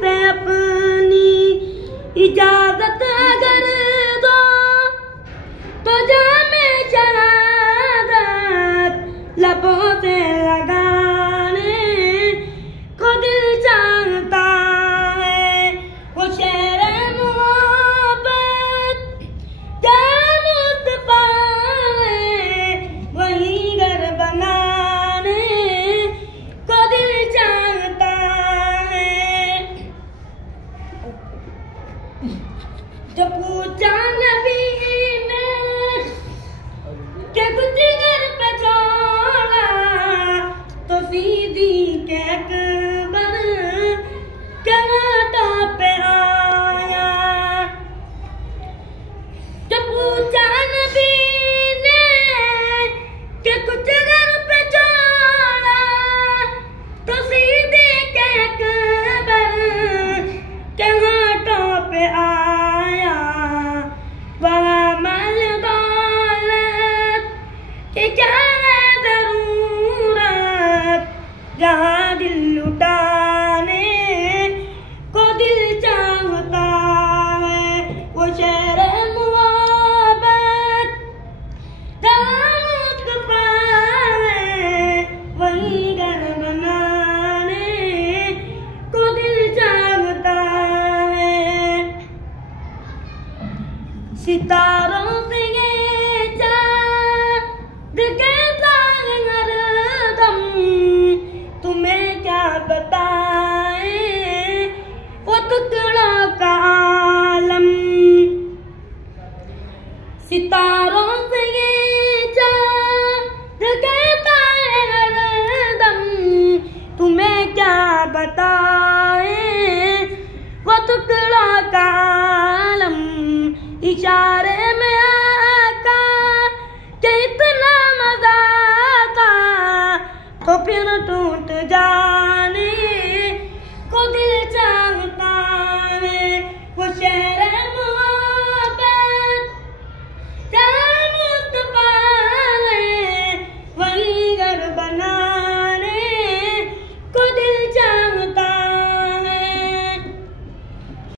से अपनी इजाजत अगर दो तो जामे शहादत लबों से लगाने को दिल चाहता है। वो शेर मोहब्बत क्या मुस्तफा है, वही घर बनाने को दिल चाहता है। जब पूछा नबी ने कि कुछ घर पे छोड़ा तो सीधी के अकबर के घाटों पे आया। जब पूछा नबी ने कि कुछ घर पे छोड़ा तो सीधी के अकबर के घाटों पे आया। वहाँ माल दौलत के क्या है जरूरत, जहाँ दिल लुटाने को दिल चाहता है। वो शेर मोहब्बत जहाँ मुस्तफा है, वही घर बनाने को दिल चाहता है। सितारों से ये चाँद कहता है हरदम, तुम्हें क्या बताए वो टुकड़ों का आलम। सितारों से ये चाँद कहता है हरदम, तुम्हें क्या बताए वो टुकड़ों का आलम। इशारे में आका के इतना मजा आता तो फिर टूट जाने को दिल चाहता